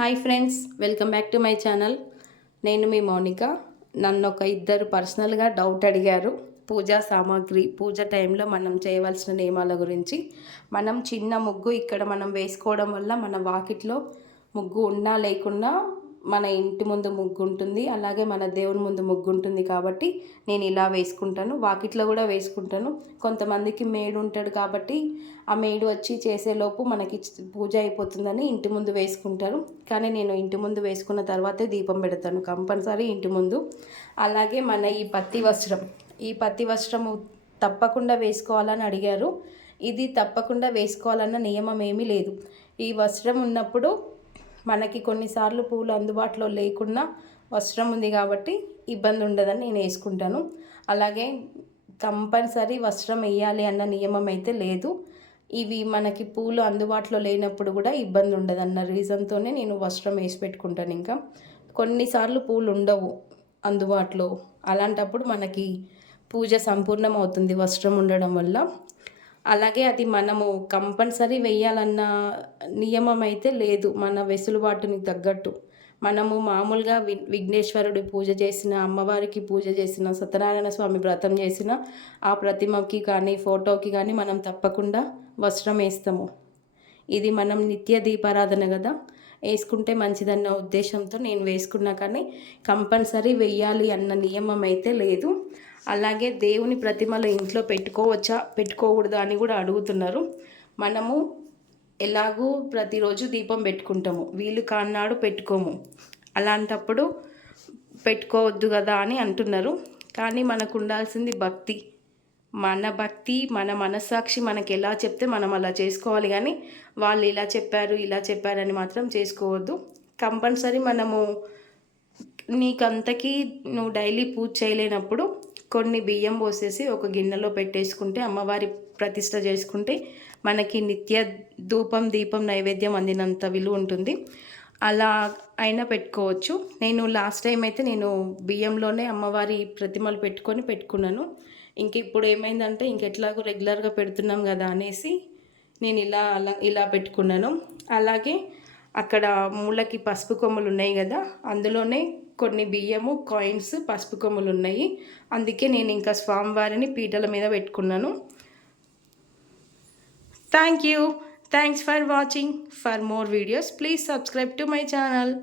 Hi friends, welcome back to my channel. నేను మీ మౌనిక. నన్ను ఒక ఇద్దరు పర్సనల్గా డౌట్ అడిగారు. పూజా సామాగ్రి, పూజ టైంలో మనం చేయవలసిన నియమాల గురించి. మనం చిన్న ముగ్గు ఇక్కడ మనం వేసుకోవడం వల్ల మన వాకిట్లో ముగ్గు ఉన్నా లేకున్నా మన ఇంటి ముందు ముగ్గు ఉంటుంది, అలాగే మన దేవుని ముందు ముగ్గు ఉంటుంది. కాబట్టి నేను ఇలా వేసుకుంటాను, వాకిట్లో కూడా వేసుకుంటాను. కొంతమందికి మేడు ఉంటాడు కాబట్టి ఆ మేడు వచ్చి చేసేలోపు మనకి పూజ అయిపోతుందని ఇంటి ముందు వేసుకుంటారు. కానీ నేను ఇంటి ముందు వేసుకున్న తర్వాతే దీపం పెడతాను కంపల్సరీ ఇంటి ముందు. అలాగే మన ఈ పత్తి వస్త్రము తప్పకుండా వేసుకోవాలని అడిగారు. ఇది తప్పకుండా వేసుకోవాలన్న నియమం ఏమీ లేదు. ఈ వస్త్రం ఉన్నప్పుడు మనకి కొన్నిసార్లు పూలు అందుబాటులో లేకున్నా వస్త్రం ఉంది కాబట్టి ఇబ్బంది ఉండదని నేను వేసుకుంటాను. అలాగే కంపల్సరీ వస్త్రం వేయాలి అన్న నియమం అయితే లేదు. ఇవి మనకి పూలు అందుబాటులో లేనప్పుడు కూడా ఇబ్బంది ఉండదన్న రీజన్తోనే నేను వస్త్రం వేసి పెట్టుకుంటాను. ఇంకా కొన్నిసార్లు పూలు ఉండవు అందుబాటులో, అలాంటప్పుడు మనకి పూజ సంపూర్ణం అవుతుంది వస్త్రం ఉండడం వల్ల. అలాగే అది మనము కంపల్సరీ వేయాలన్న నియమం అయితే లేదు. మన వెసులుబాటుని తగ్గట్టు మనము మామూలుగా విఘ్నేశ్వరుడి పూజ చేసిన, అమ్మవారికి పూజ చేసిన, సత్యనారాయణ స్వామి వ్రతం చేసిన ఆ ప్రతిమకి కానీ ఫోటోకి కానీ మనం తప్పకుండా వస్త్రం వేస్తాము. ఇది మనం నిత్య దీపారాధన కదా, వేసుకుంటే మంచిదన్న ఉద్దేశంతో నేను వేసుకున్నా. కానీ కంపల్సరీ వెయ్యాలి అన్న నియమం అయితే లేదు. అలాగే దేవుని ప్రతిమలు ఇంట్లో పెట్టుకోవచ్చా పెట్టుకోకూడదా అని కూడా అడుగుతున్నారు. మనము ఎలాగూ ప్రతిరోజు దీపం పెట్టుకుంటాము, వీలు కాన్నాడు పెట్టుకోము. అలాంటప్పుడు పెట్టుకోవద్దు కదా అని అంటున్నారు. కానీ మనకు ఉండాల్సింది భక్తి. మన భక్తి, మన మనస్సాక్షి మనకి ఎలా చెప్తే మనం అలా చేసుకోవాలి. కానీ వాళ్ళు ఇలా చెప్పారని మాత్రం చేసుకోవద్దు. కంపల్సరీ మనము నీకంతకీ నువ్వు డైలీ పూజ చేయలేనప్పుడు కొన్ని బియ్యం పోసేసి ఒక గిన్నెలో పెట్టేసుకుంటే, అమ్మవారి ప్రతిష్ట చేసుకుంటే మనకి నిత్య దీపం నైవేద్యం అందినంత విలువ ఉంటుంది. అలా అయినా పెట్టుకోవచ్చు. నేను లాస్ట్ టైం అయితే నేను బియ్యంలోనే అమ్మవారి ప్రతిమలు పెట్టుకున్నాను. ఇంక ఇప్పుడు ఏమైందంటే ఇంకెట్లాగో రెగ్యులర్గా పెడుతున్నాం కదా అనేసి నేను ఇలా పెట్టుకున్నాను. అలాగే అక్కడ మూలకి పసుపు కొమ్ములు ఉన్నాయి కదా, అందులోనే కొన్ని బియ్యము, కాయిన్స్, పసుపు కొమ్ములు ఉన్నాయి. అందుకే నేను ఇంకా స్వామివారిని పీటల మీద పెట్టుకున్నాను. Thanks for watching. For more videos please subscribe to my channel.